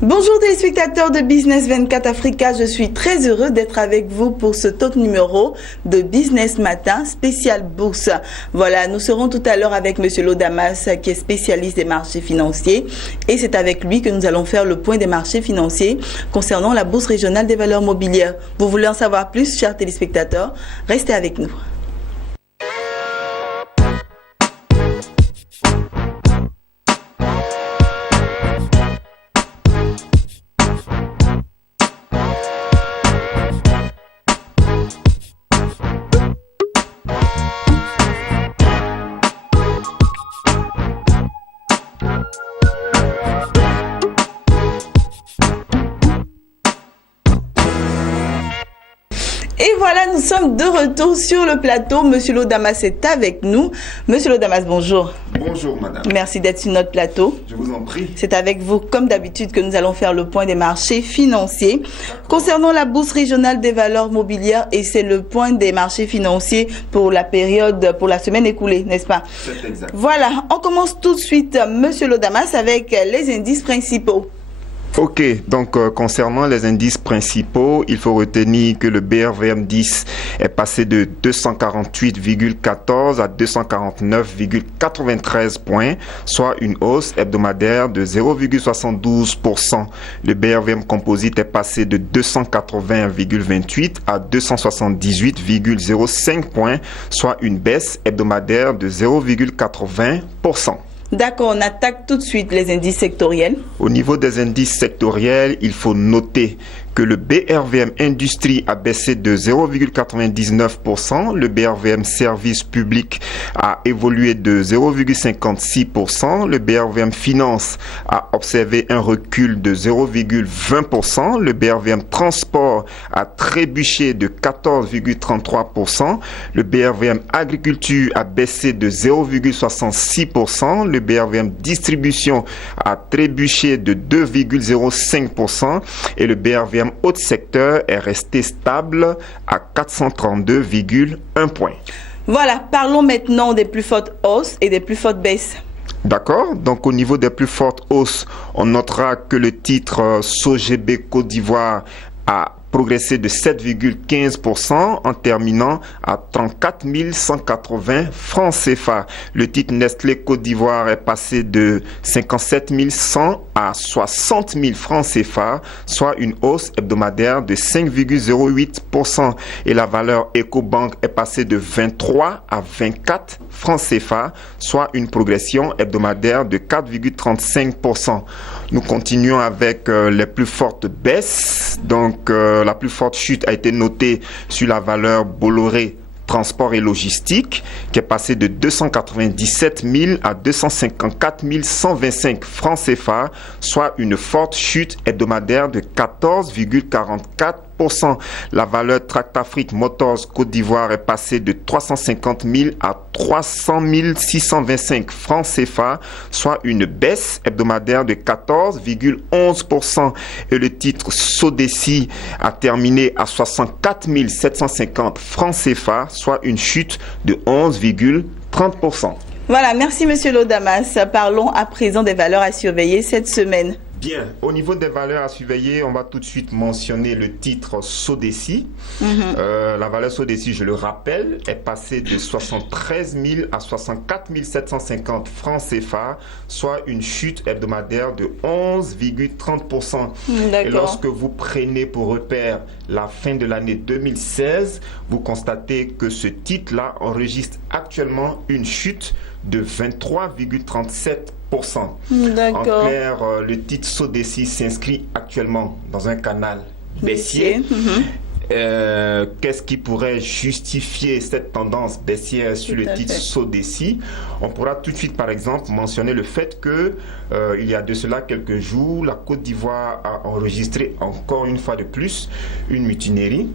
Bonjour téléspectateurs de Business 24 Africa, je suis très heureux d'être avec vous pour ce top numéro de Business Matin spécial bourse. Voilà, nous serons tout à l'heure avec Monsieur Lodamas qui est spécialiste des marchés financiers et c'est avec lui que nous allons faire le point des marchés financiers concernant la bourse régionale des valeurs mobilières. Vous voulez en savoir plus, chers téléspectateurs? Restez avec nous. Et voilà, nous sommes de retour sur le plateau. Monsieur Lodamas est avec nous. Monsieur Lodamas, bonjour. Bonjour, madame. Merci d'être sur notre plateau. Je vous en prie. C'est avec vous, comme d'habitude, que nous allons faire le point des marchés financiers. Concernant la bourse régionale des valeurs mobilières, et c'est le point des marchés financiers pour la période, pour la semaine écoulée, n'est-ce pas? C'est exact. Voilà, on commence tout de suite, Monsieur Lodamas, avec les indices principaux. Ok, donc concernant les indices principaux, il faut retenir que le BRVM 10 est passé de 248,14 à 249,93 points, soit une hausse hebdomadaire de 0,72%. Le BRVM Composite est passé de 280,28 à 278,05 points, soit une baisse hebdomadaire de 0,80%. D'accord, on attaque tout de suite les indices sectoriels. Au niveau des indices sectoriels, il faut noter que le BRVM Industrie a baissé de 0,99%, le BRVM Service Public a évolué de 0,56%, le BRVM Finance a observé un recul de 0,20%, le BRVM Transport a trébuché de 14,33%, le BRVM Agriculture a baissé de 0,66%, le BRVM Distribution a trébuché de 2,05% et le BRVM Haute secteur est resté stable à 432,1 points. Voilà, parlons maintenant des plus fortes hausses et des plus fortes baisses. D'accord, donc au niveau des plus fortes hausses, on notera que le titre SOGB Côte d'Ivoire a progressé de 7,15% en terminant à 34 180 francs CFA. Le titre Nestlé Côte d'Ivoire est passé de 57 100 à 60 000 francs CFA, soit une hausse hebdomadaire de 5,08%. Et la valeur Ecobank est passée de 23 à 24 francs CFA, soit une progression hebdomadaire de 4,35%. Nous continuons avec les plus fortes baisses. Donc, la plus forte chute a été notée sur la valeur Bolloré Transport et Logistique, qui est passé de 297 000 à 254 125 francs CFA, soit une forte chute hebdomadaire de 14,44%. La valeur Tractafrique Motors Côte d'Ivoire est passée de 350 000 à 300 625 francs CFA, soit une baisse hebdomadaire de 14,11%. Et le titre Sodeci a terminé à 64 750 francs CFA, soit une chute de 11,30%. Voilà, merci Monsieur Lodamas. Parlons à présent des valeurs à surveiller cette semaine. Bien, au niveau des valeurs à surveiller, on va tout de suite mentionner le titre Sodeci. La valeur Sodeci, je le rappelle, est passée de 73 000 à 64 750 francs CFA, soit une chute hebdomadaire de 11,30%. Et lorsque vous prenez pour repère la fin de l'année 2016, vous constatez que ce titre-là enregistre actuellement une chute de 23,37%. En clair, le titre Sodeci s'inscrit actuellement dans un canal baissier. Qu'est-ce qui pourrait justifier cette tendance baissière sur le titre Sodeci? On pourra tout de suite, par exemple, mentionner le fait que il y a de cela quelques jours, la Côte d'Ivoire a enregistré encore une fois de plus une mutinerie.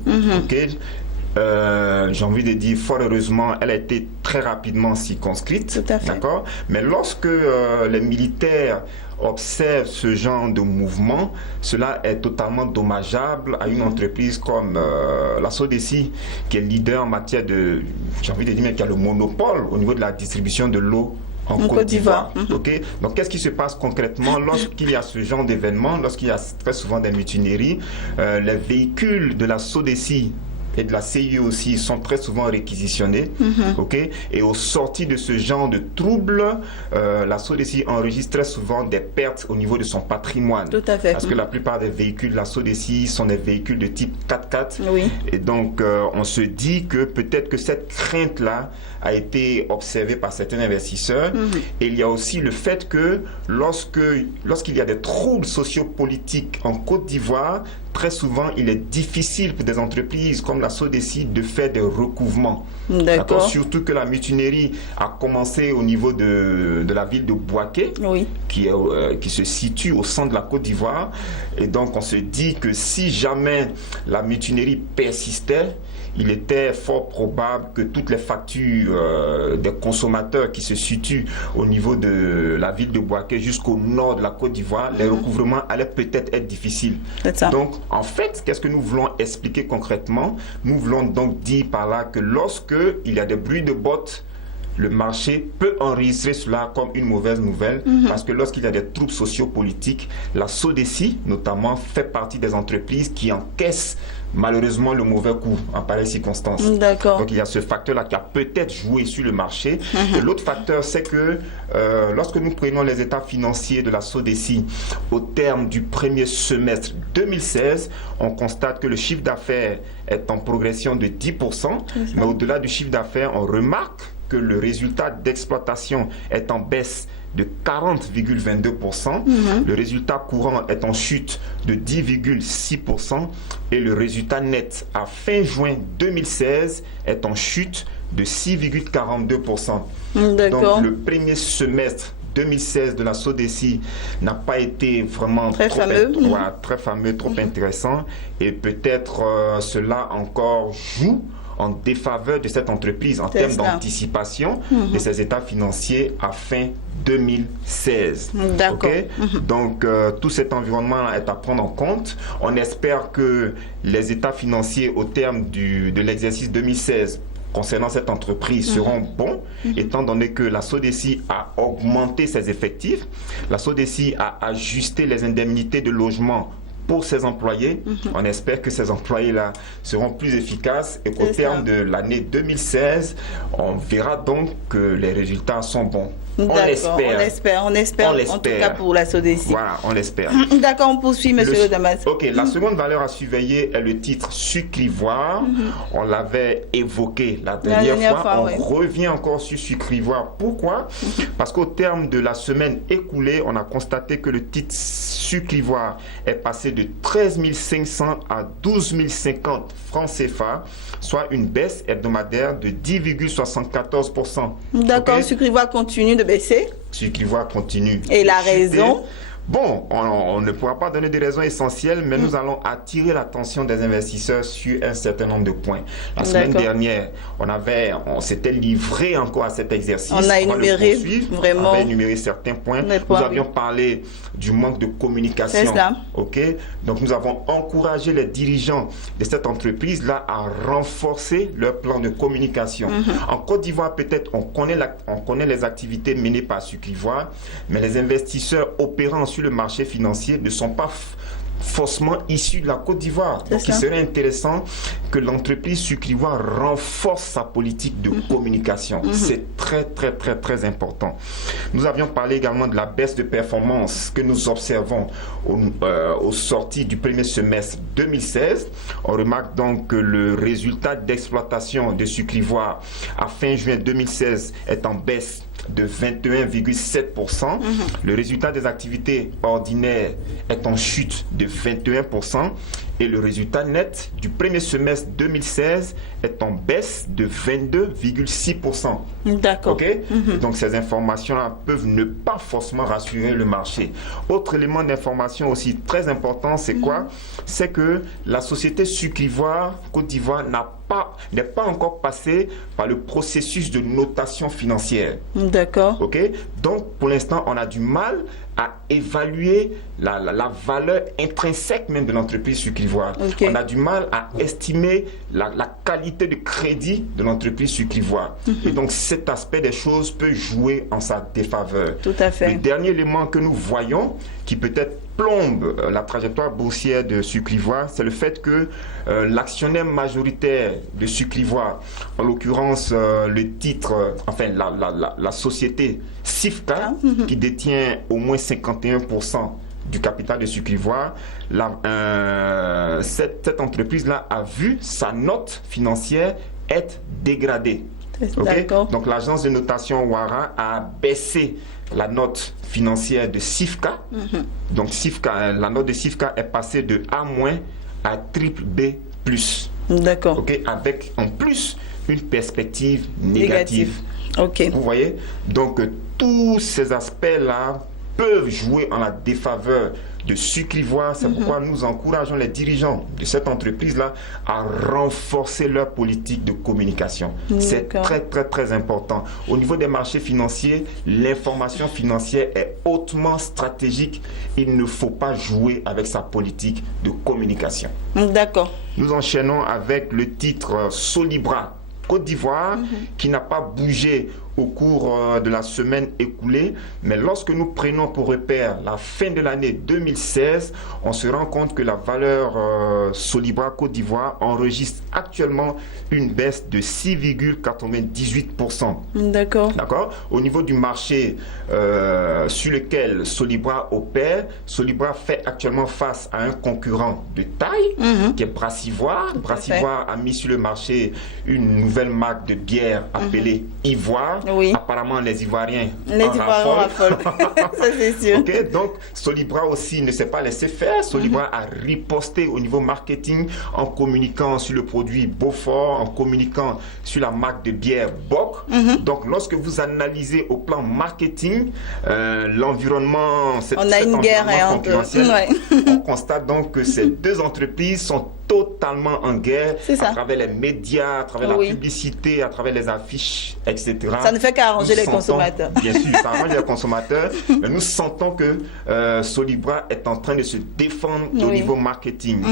J'ai envie de dire, fort heureusement, elle a été très rapidement circonscrite. D'accord. Mais lorsque les militaires observent ce genre de mouvement, cela est totalement dommageable à une entreprise comme la Sodeci, qui est leader en matière de, j'ai envie de dire, mais qui a le monopole au niveau de la distribution de l'eau en Côte d'Ivoire. Okay? Donc, qu'est-ce qui se passe concrètement lorsqu'il y a ce genre d'événement, lorsqu'il y a très souvent des mutineries? Les véhicules de la SODECI et de la CIE aussi sont très souvent réquisitionnés. Okay? Et au sorti de ce genre de troubles, la SODECI enregistre très souvent des pertes au niveau de son patrimoine. Tout à fait. Parce que la plupart des véhicules de la SODECI sont des véhicules de type 4x4. Oui. Et donc, on se dit que peut-être que cette crainte-là a été observée par certains investisseurs. Et il y a aussi le fait que lorsqu'il y a des troubles sociopolitiques en Côte d'Ivoire, très souvent, il est difficile pour des entreprises comme la SODECI de faire des recouvrements. D'accord. Surtout que la mutinerie a commencé au niveau de la ville de Bouaké, oui, qui se situe au centre de la Côte d'Ivoire. Et donc, on se dit que si jamais la mutinerie persistait, il était fort probable que toutes les factures des consommateurs qui se situent au niveau de la ville de Bouaké jusqu'au nord de la Côte d'Ivoire, les recouvrements allaient peut-être être difficiles. Donc, en fait, qu'est-ce que nous voulons expliquer concrètement? Nous voulons donc dire par là que lorsque il y a des bruits de bottes, le marché peut enregistrer cela comme une mauvaise nouvelle parce que lorsqu'il y a des troubles sociopolitiques, la SODECI, notamment, fait partie des entreprises qui encaissent malheureusement le mauvais coup en pareille circonstance. Donc il y a ce facteur-là qui a peut-être joué sur le marché. Et l'autre facteur, c'est que lorsque nous prenons les états financiers de la SODECI au terme du premier semestre 2016, on constate que le chiffre d'affaires est en progression de 10%, mais au-delà du chiffre d'affaires, on remarque que le résultat d'exploitation est en baisse de 40,22%, le résultat courant est en chute de 10,6% et le résultat net à fin juin 2016 est en chute de 6,42%. Donc le premier semestre 2016 de la SODECI n'a pas été vraiment très fameux, trop intéressant, et peut-être cela encore joue en défaveur de cette entreprise en termes d'anticipation de ses états financiers à fin 2016. Okay? Donc, tout cet environnement est à prendre en compte. On espère que les états financiers au terme de l'exercice 2016 concernant cette entreprise seront bons, étant donné que la SODECI a augmenté ses effectifs, la SODECI a ajusté les indemnités de logement pour ses employés. On espère que ces employés-là seront plus efficaces et qu'au terme de l'année 2016, on verra donc que les résultats sont bons. On espère, en tout cas pour la SODECI. Voilà, on l'espère. D'accord, on poursuit, monsieur Damas. Ok, la seconde valeur à surveiller est le titre Sucre Ivoire. On l'avait évoqué la dernière fois. On revient encore sur Sucre Ivoire. Pourquoi? Parce qu'au terme de la semaine écoulée, on a constaté que le titre Sucre Ivoire est passé de 13 500 à 12 050 francs CFA, soit une baisse hebdomadaire de 10,74%. D'accord, Sucre Ivoire continue de baisser. Sucre Ivoire continue. Et la raison? Bon, on ne pourra pas donner des raisons essentielles, mais nous allons attirer l'attention des investisseurs sur un certain nombre de points. La semaine dernière, on s'était livré encore à cet exercice. On a énuméré vraiment. On a énuméré certains points. Nous avions parlé du manque de communication. C'est ça. Ok. Donc nous avons encouragé les dirigeants de cette entreprise-là à renforcer leur plan de communication. En Côte d'Ivoire, peut-être on connaît les activités menées par Sucre Ivoire, mais les investisseurs opérant sur le marché financier ne sont pas forcément issus de la Côte d'Ivoire. Donc il serait intéressant que l'entreprise Sucre Ivoire renforce sa politique de communication. C'est très très important. Nous avions parlé également de la baisse de performance que nous observons au sorti du premier semestre 2016. On remarque donc que le résultat d'exploitation de Sucre Ivoire à fin juin 2016 est en baisse de 21,7%. Le résultat des activités ordinaires est en chute de 21%. Et le résultat net du premier semestre 2016 est en baisse de 22,6%. D'accord. Okay? Donc ces informations-là peuvent ne pas forcément rassurer le marché. Autre élément d'information aussi très important, c'est quoi? C'est que la société Sucre Ivoire Côte d'Ivoire n'est pas encore passée par le processus de notation financière. D'accord. Ok. Donc pour l'instant, on a du mal à évaluer la valeur intrinsèque même de l'entreprise Sucre Ivoire. Okay. On a du mal à estimer la qualité de crédit de l'entreprise Sucre Ivoire. Et donc cet aspect des choses peut jouer en sa défaveur. Tout à fait. Le dernier élément que nous voyons, qui peut-être plombe la trajectoire boursière de Sucre Ivoire, c'est le fait que l'actionnaire majoritaire de Sucre Ivoire, en l'occurrence le titre, enfin la société SIFCA, qui détient au moins 51% du capital de Sucre Ivoire, cette entreprise-là a vu sa note financière être dégradée. Okay? Donc l'agence de notation Wara a baissé la note financière de SIFCA. Donc la note de SIFCA est passée de A- à BBB+. D'accord. Okay? Avec en plus une perspective négative. Okay. Vous voyez? Donc tous ces aspects-là peuvent jouer en la défaveur de Sucre Ivoire. C'est pourquoi nous encourageons les dirigeants de cette entreprise-là à renforcer leur politique de communication. C'est très, très, très important. Au niveau des marchés financiers, l'information financière est hautement stratégique. Il ne faut pas jouer avec sa politique de communication. D'accord. Nous enchaînons avec le titre Solibra Côte d'Ivoire, qui n'a pas bougé au cours de la semaine écoulée, mais lorsque nous prenons pour repère la fin de l'année 2016, on se rend compte que la valeur Solibra Côte d'Ivoire enregistre actuellement une baisse de 6,98%. D'accord. Au niveau du marché sur lequel Solibra opère, Solibra fait actuellement face à un concurrent de taille qui est Brassivoire. Brassivoire a mis sur le marché une nouvelle marque de bière appelée Ivoire. Oui. Apparemment, les Ivoiriens raffolent. Ça, c'est sûr. Okay, donc, Solibra aussi ne s'est pas laissé faire. Solibra a riposté au niveau marketing en communiquant sur le produit Beaufort, en communiquant sur la marque de bière Bock. Donc, lorsque vous analysez au plan marketing l'environnement, on a une guerre concurrentiel, on constate donc que ces deux entreprises sont totalement en guerre à travers les médias, à travers la publicité, à travers les affiches, etc. Ça ne fait qu'arranger les consommateurs. Bien sûr, ça arrange les consommateurs, mais nous sentons que Solibra est en train de se défendre au niveau marketing.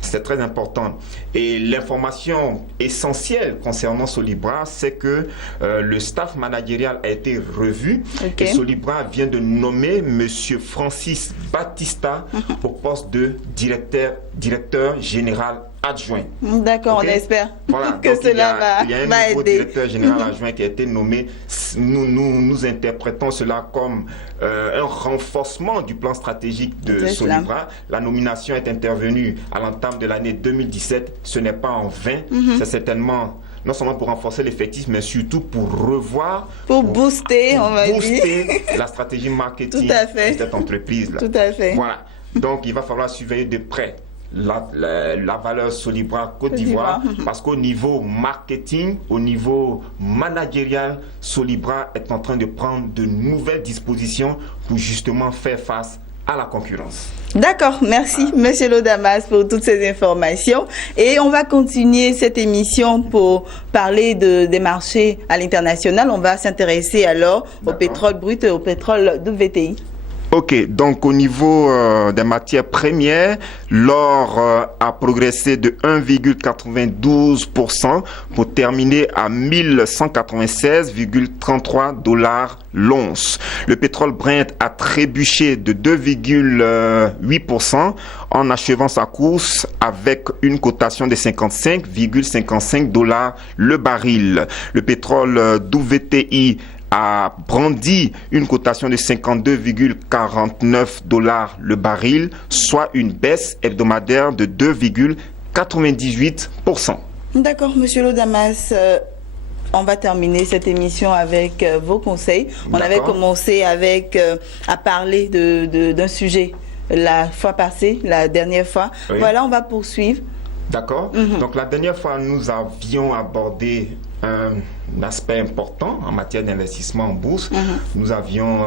C'est très important. Et l'information essentielle concernant Solibra, c'est que le staff managérial a été revu. Et Solibra vient de nommer M. Francis Batista au poste de directeur général adjoint. D'accord, on espère que cela va aider. Il y a un nouveau directeur général adjoint qui a été nommé. Nous interprétons cela comme un renforcement du plan stratégique de Solibra. La nomination est intervenue à l'entame de l'année 2017. Ce n'est pas en vain. C'est certainement non seulement pour renforcer l'effectif, mais surtout pour revoir, pour booster, on va dire, la stratégie marketing de cette entreprise-là. Tout à fait. Voilà. Donc, il va falloir surveiller de près la valeur Solibra Côte d'Ivoire, parce qu'au niveau marketing, au niveau managérial, Solibra est en train de prendre de nouvelles dispositions pour justement faire face à la concurrence. D'accord, merci Monsieur Lodamas pour toutes ces informations. Et on va continuer cette émission pour parler des marchés à l'international. On va s'intéresser alors au pétrole brut et au pétrole WTI. Ok, donc au niveau des matières premières, l'or a progressé de 1,92% pour terminer à 1196,33 $ l'once. Le pétrole Brent a trébuché de 2,8% en achevant sa course avec une cotation de 55,55 $ le baril. Le pétrole WTI a brandi une cotation de 52,49 $ le baril, soit une baisse hebdomadaire de 2,98%. D'accord, Monsieur Lodamas. On va terminer cette émission avec vos conseils. On avait commencé avec à parler d'un sujet la fois passée, la dernière fois. Oui. Voilà, on va poursuivre. D'accord. Donc la dernière fois, nous avions abordé un aspect important en matière d'investissement en bourse. Nous avions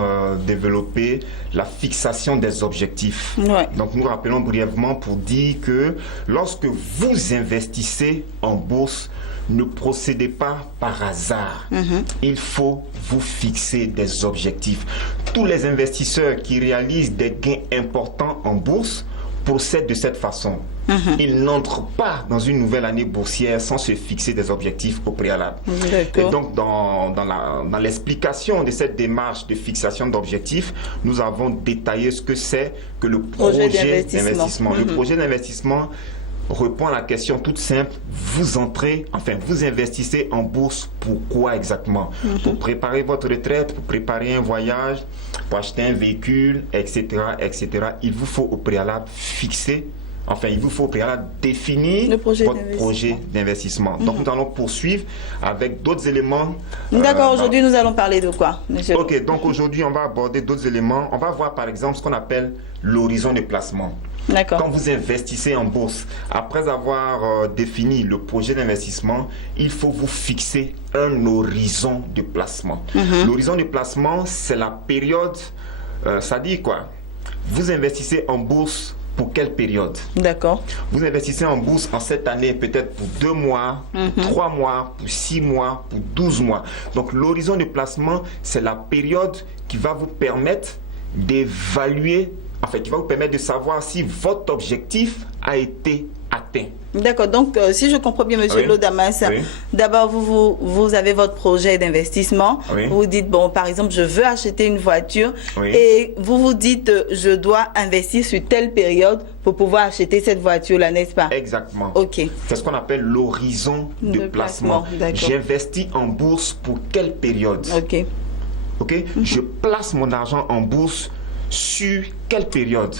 développé la fixation des objectifs. Donc nous rappelons brièvement pour dire que lorsque vous investissez en bourse, ne procédez pas par hasard. Il faut vous fixer des objectifs. Tous les investisseurs qui réalisent des gains importants en bourse procèdent de cette façon. Ils n'entrent pas dans une nouvelle année boursière sans se fixer des objectifs au préalable. Et donc, dans l'explication de cette démarche de fixation d'objectifs, nous avons détaillé ce que c'est que le projet d'investissement. Le projet d'investissement répond à la question toute simple: vous investissez en bourse pourquoi exactement? Pour préparer votre retraite, pour préparer un voyage, pour acheter un véhicule, etc., etc. Il vous faut au préalable définir votre projet d'investissement. Donc nous allons poursuivre avec d'autres éléments. D'accord, aujourd'hui nous allons parler de quoi, monsieur? Ok, donc aujourd'hui on va aborder d'autres éléments. On va voir par exemple ce qu'on appelle l'horizon de placement. Quand vous investissez en bourse, après avoir défini le projet d'investissement, il faut vous fixer un horizon de placement. L'horizon de placement, c'est la période, ça dit quoi? Vous investissez en bourse pour quelle période? Vous investissez en bourse en cette année, peut-être pour 2 mois, 3 mois, pour 6 mois, pour 12 mois. Donc l'horizon de placement, c'est la période qui va vous permettre d'évaluer, qui va vous permettre de savoir si votre objectif a été atteint. D'accord, donc si je comprends bien, monsieur Lodamas, d'abord vous avez votre projet d'investissement, vous dites, bon, par exemple, je veux acheter une voiture, et vous vous dites, je dois investir sur telle période pour pouvoir acheter cette voiture-là, n'est-ce pas? Exactement. C'est ce qu'on appelle l'horizon de placement. J'investis en bourse pour quelle période? Je place mon argent en bourse sur quelle période?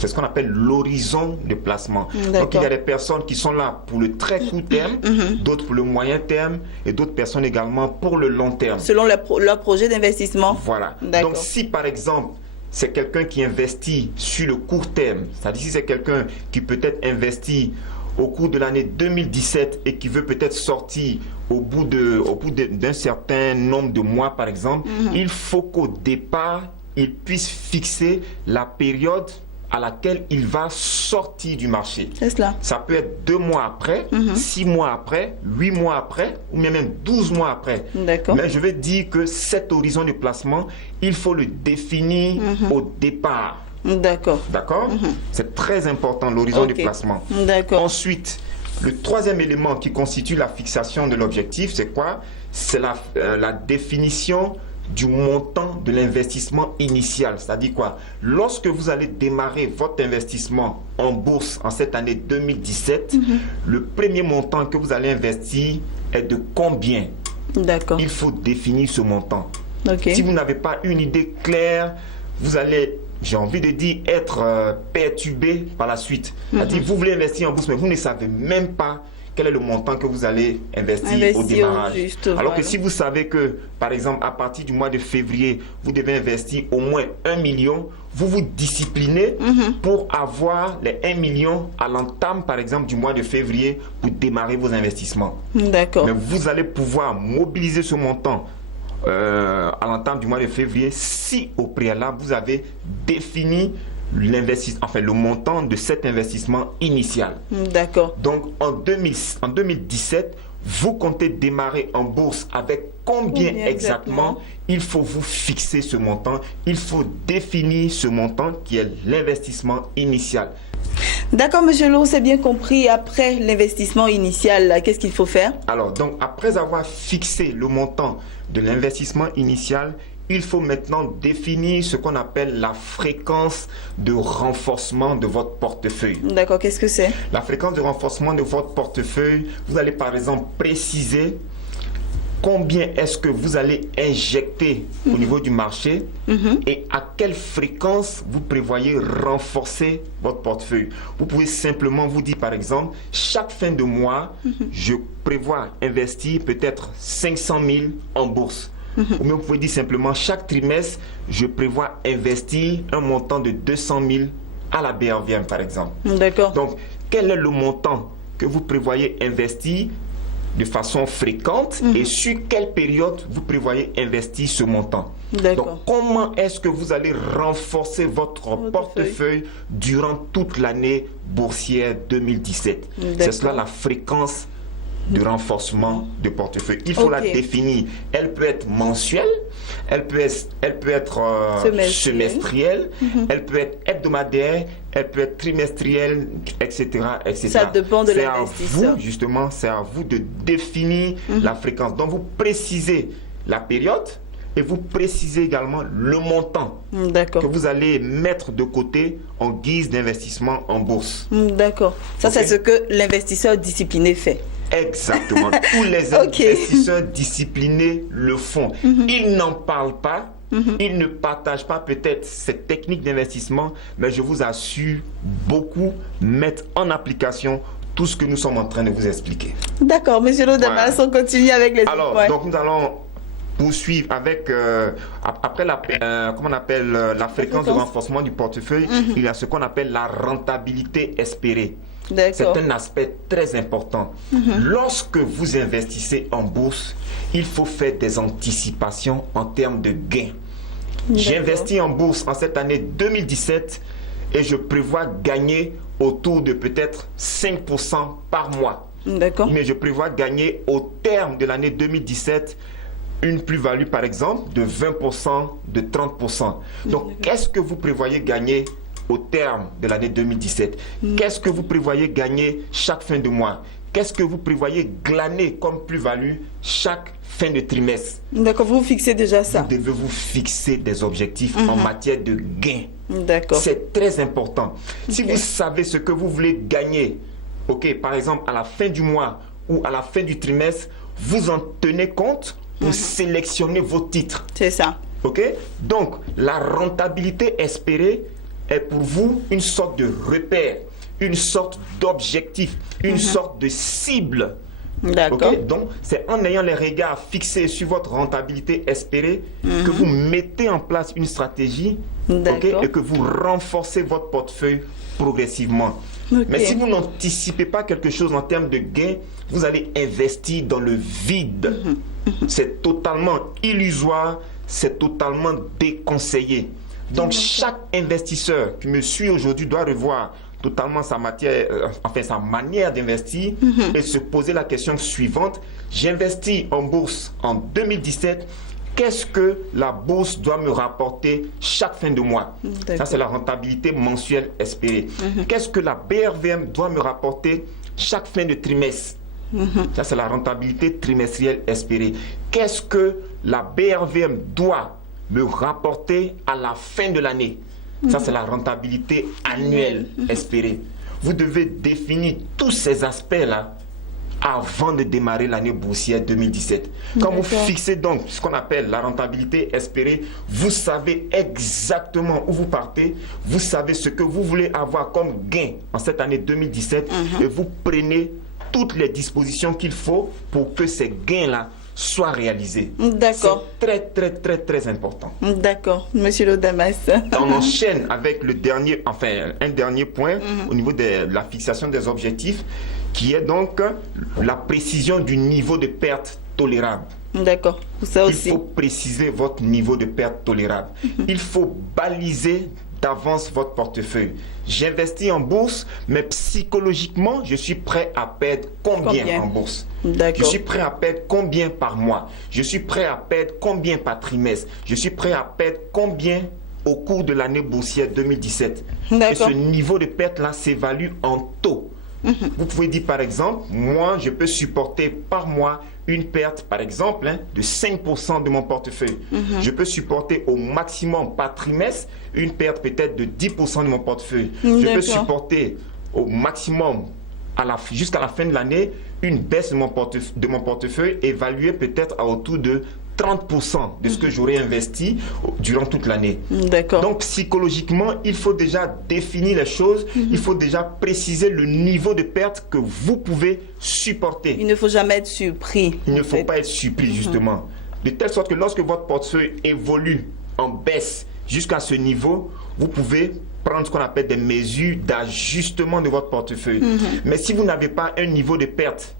C'est ce qu'on appelle l'horizon de placement. Donc il y a des personnes qui sont là pour le très court terme, d'autres pour le moyen terme, et d'autres personnes également pour le long terme. Selon leur projet d'investissement. Voilà. Donc si par exemple c'est quelqu'un qui investit sur le court terme, c'est-à-dire si c'est quelqu'un qui peut-être investit au cours de l'année 2017 et qui veut peut-être sortir au bout d'un certain nombre de mois par exemple, il faut qu'au départ il puisse fixer la période à laquelle il va sortir du marché. C'est cela. Ça peut être 2 mois après, 6 mois après, 8 mois après, ou même 12 mois après. Mais je veux dire que cet horizon de placement, il faut le définir au départ. D'accord. C'est très important, l'horizon de placement. Ensuite, le troisième élément qui constitue la fixation de l'objectif, c'est quoi? C'est la définition du montant de l'investissement initial. C'est-à-dire quoi? Lorsque vous allez démarrer votre investissement en bourse en cette année 2017, le premier montant que vous allez investir est de combien? Il faut définir ce montant. Si vous n'avez pas une idée claire, vous allez, j'ai envie de dire, être perturbé par la suite. C'est-à-dire, vous voulez investir en bourse, mais vous ne savez même pas quel est le montant que vous allez investir au démarrage. Alors que si vous savez que, par exemple, à partir du mois de février, vous devez investir au moins 1 million, vous vous disciplinez pour avoir les 1 million à l'entame, par exemple, du mois de février pour démarrer vos investissements. Mais vous allez pouvoir mobiliser ce montant à l'entame du mois de février si au préalable vous avez défini le montant de cet investissement initial. Donc en 2017, vous comptez démarrer en bourse avec combien exactement? Il faut vous fixer ce montant, il faut définir ce montant qui est l'investissement initial. D'accord, monsieur Lo, c'est bien compris. Après l'investissement initial, qu'est-ce qu'il faut faire? Alors, donc, après avoir fixé le montant de l'investissement initial, il faut maintenant définir ce qu'on appelle la fréquence de renforcement de votre portefeuille. D'accord, qu'est-ce que c'est? La fréquence de renforcement de votre portefeuille, vous allez par exemple préciser combien est-ce que vous allez injecter au niveau du marché et à quelle fréquence vous prévoyez renforcer votre portefeuille. Vous pouvez simplement vous dire par exemple, chaque fin de mois, je prévois investir peut-être 500 000 en bourse. Ou bien vous pouvez dire simplement, chaque trimestre, je prévois investir un montant de 200 000 à la BRVM, par exemple. Donc, quel est le montant que vous prévoyez investir de façon fréquente et sur quelle période vous prévoyez investir ce montant. Donc, comment est-ce que vous allez renforcer votre portefeuille durant toute l'année boursière 2017? C'est cela la fréquence de renforcement de portefeuille. Il faut la définir. Elle peut être mensuelle, elle peut être semestrielle, elle peut être hebdomadaire, elle peut être trimestrielle, etc., etc. Ça dépend de l'investisseur. Justement, c'est à vous de définir la fréquence. Donc, vous précisez la période et vous précisez également le montant que vous allez mettre de côté en guise d'investissement en bourse. D'accord. Ça, c'est ce que l'investisseur discipliné fait. Exactement. Tous les investisseurs disciplinés le font. Ils n'en parlent pas. Ils ne partagent pas peut-être cette technique d'investissement, mais je vous assure, beaucoup mettent en application tout ce que nous sommes en train de vous expliquer. D'accord, Monsieur Lodamas, on continue avec les Alors, points. donc nous allons poursuivre avec, après la fréquence de renforcement du portefeuille, il y a ce qu'on appelle la rentabilité espérée. C'est un aspect très important. Lorsque vous investissez en bourse, il faut faire des anticipations en termes de gains. J'investis en bourse en cette année 2017 et je prévois gagner autour de peut-être 5% par mois. Mais je prévois gagner au terme de l'année 2017 une plus-value par exemple de 20%, de 30%. Donc qu'est-ce que vous prévoyez gagner au terme de l'année 2017? Qu'est-ce que vous prévoyez gagner chaque fin de mois? Qu'est-ce que vous prévoyez glaner comme plus-value chaque fin de trimestre? D'accord, vous fixez déjà ça. Vous devez vous fixer des objectifs en matière de gains. D'accord. C'est très important. Si vous savez ce que vous voulez gagner, par exemple à la fin du mois ou à la fin du trimestre, vous en tenez compte, vous sélectionnez vos titres. C'est ça. Donc, la rentabilité espérée est pour vous une sorte de repère, une sorte d'objectif, une sorte de cible. Donc, c'est en ayant les regards fixés sur votre rentabilité espérée que vous mettez en place une stratégie et que vous renforcez votre portefeuille progressivement. Mais si vous n'anticipez pas quelque chose en termes de gains, vous allez investir dans le vide. C'est totalement illusoire, c'est totalement déconseillé. Donc, chaque investisseur qui me suit aujourd'hui doit revoir totalement sa manière d'investir et se poser la question suivante. J'investis en bourse en 2017. Qu'est-ce que la bourse doit me rapporter chaque fin de mois? Ça, c'est la rentabilité mensuelle espérée. Qu'est-ce que la BRVM doit me rapporter chaque fin de trimestre? Ça, c'est la rentabilité trimestrielle espérée. Qu'est-ce que la BRVM doit me rapporter à la fin de l'année? Ça, c'est la rentabilité annuelle espérée. Vous devez définir tous ces aspects-là avant de démarrer l'année boursière 2017. Quand vous fixez donc ce qu'on appelle la rentabilité espérée, vous savez exactement où vous partez, vous savez ce que vous voulez avoir comme gain en cette année 2017 et vous prenez toutes les dispositions qu'il faut pour que ces gains-là soient réalisés. D'accord. C'est très important. D'accord, Monsieur Lodamas. On enchaîne avec un dernier point au niveau de la fixation des objectifs, qui est donc la précision du niveau de perte tolérable. D'accord, ça aussi. Il faut préciser votre niveau de perte tolérable. Il faut baliser d'avance votre portefeuille. J'investis en bourse, mais psychologiquement, je suis prêt à perdre combien en bourse? Je suis prêt à perdre combien par mois? Je suis prêt à perdre combien par trimestre? Je suis prêt à perdre combien au cours de l'année boursière 2017? Et ce niveau de perte-là s'évalue en taux. Vous pouvez dire par exemple, moi je peux supporter par mois une perte par exemple de 5% de mon portefeuille. Je peux supporter au maximum par trimestre une perte peut-être de 10% de mon portefeuille. Je peux supporter au maximum jusqu'à la fin de l'année une baisse de mon portefeuille évaluée peut-être à autour de 30% de ce que j'aurais investi durant toute l'année. Donc psychologiquement, il faut déjà définir les choses, il faut déjà préciser le niveau de perte que vous pouvez supporter. Il ne faut jamais être surpris. Il ne faut pas être surpris justement. De telle sorte que lorsque votre portefeuille évolue en baisse jusqu'à ce niveau, vous pouvez prendre ce qu'on appelle des mesures d'ajustement de votre portefeuille. Mais si vous n'avez pas un niveau de perte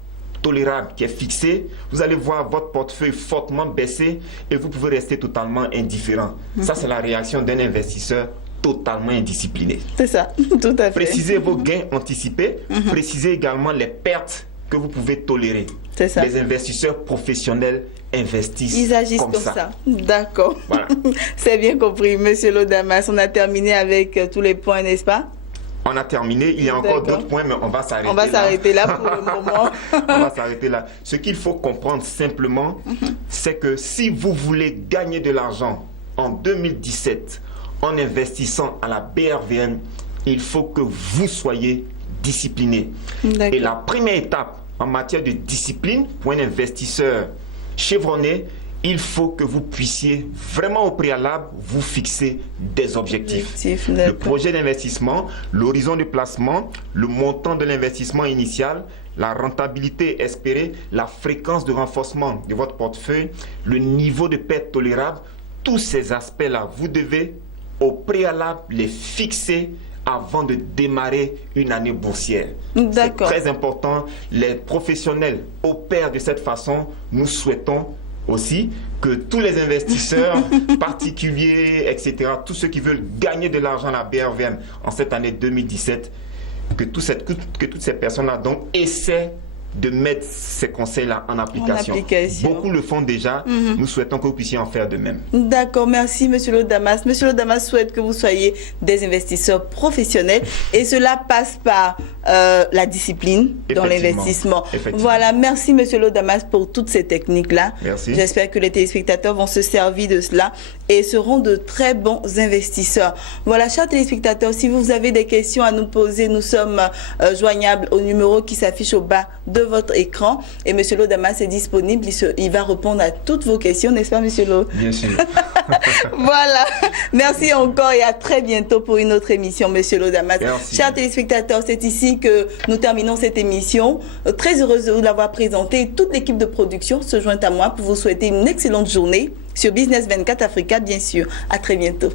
tolérable qui est fixée, vous allez voir votre portefeuille fortement baisser et vous pouvez rester totalement indifférent. Ça, c'est la réaction d'un investisseur totalement indiscipliné. C'est ça, tout à fait. Précisez vos gains anticipés, précisez également les pertes que vous pouvez tolérer. C'est ça. Les investisseurs professionnels investissent Ils agissent comme ça. D'accord. Voilà. C'est bien compris, Monsieur Lodamas. On a terminé avec tous les points, n'est-ce pas? On a terminé. Il y a encore d'autres points, mais on va s'arrêter là. On va s'arrêter là pour le moment. On va s'arrêter là. Ce qu'il faut comprendre simplement, c'est que si vous voulez gagner de l'argent en 2017 en investissant à la BRVM, il faut que vous soyez discipliné. Et la première étape en matière de discipline pour un investisseur chevronné, il faut que vous puissiez vraiment au préalable vous fixer des objectifs. Le projet d'investissement, l'horizon de placement, le montant de l'investissement initial, la rentabilité espérée, la fréquence de renforcement de votre portefeuille, le niveau de perte tolérable, tous ces aspects-là, vous devez au préalable les fixer avant de démarrer une année boursière. C'est très important. Les professionnels opèrent de cette façon. Nous souhaitons aussi que tous les investisseurs particuliers, etc., tous ceux qui veulent gagner de l'argent à la BRVM en cette année 2017, que toutes ces personnes-là donc essaient de mettre ces conseils-là en application. Beaucoup le font déjà. Nous souhaitons que vous puissiez en faire de même. D'accord, merci Monsieur Lodamas. Monsieur Lodamas souhaite que vous soyez des investisseurs professionnels et cela passe par la discipline dans l'investissement. Voilà, merci Monsieur Lodamas pour toutes ces techniques-là. Merci. J'espère que les téléspectateurs vont se servir de cela et seront de très bons investisseurs. Voilà, chers téléspectateurs, si vous avez des questions à nous poser, nous sommes joignables au numéro qui s'affiche au bas de votre écran et Monsieur Lodamas est disponible, il va répondre à toutes vos questions, n'est-ce pas Monsieur Lo? Bien sûr. Voilà, merci encore et à très bientôt pour une autre émission Monsieur Lodamas. Chers téléspectateurs, c'est ici que nous terminons cette émission. Très heureuse de vous l'avoir présentée et toute l'équipe de production se joint à moi pour vous souhaiter une excellente journée sur Business 24 Africa, bien sûr. À très bientôt.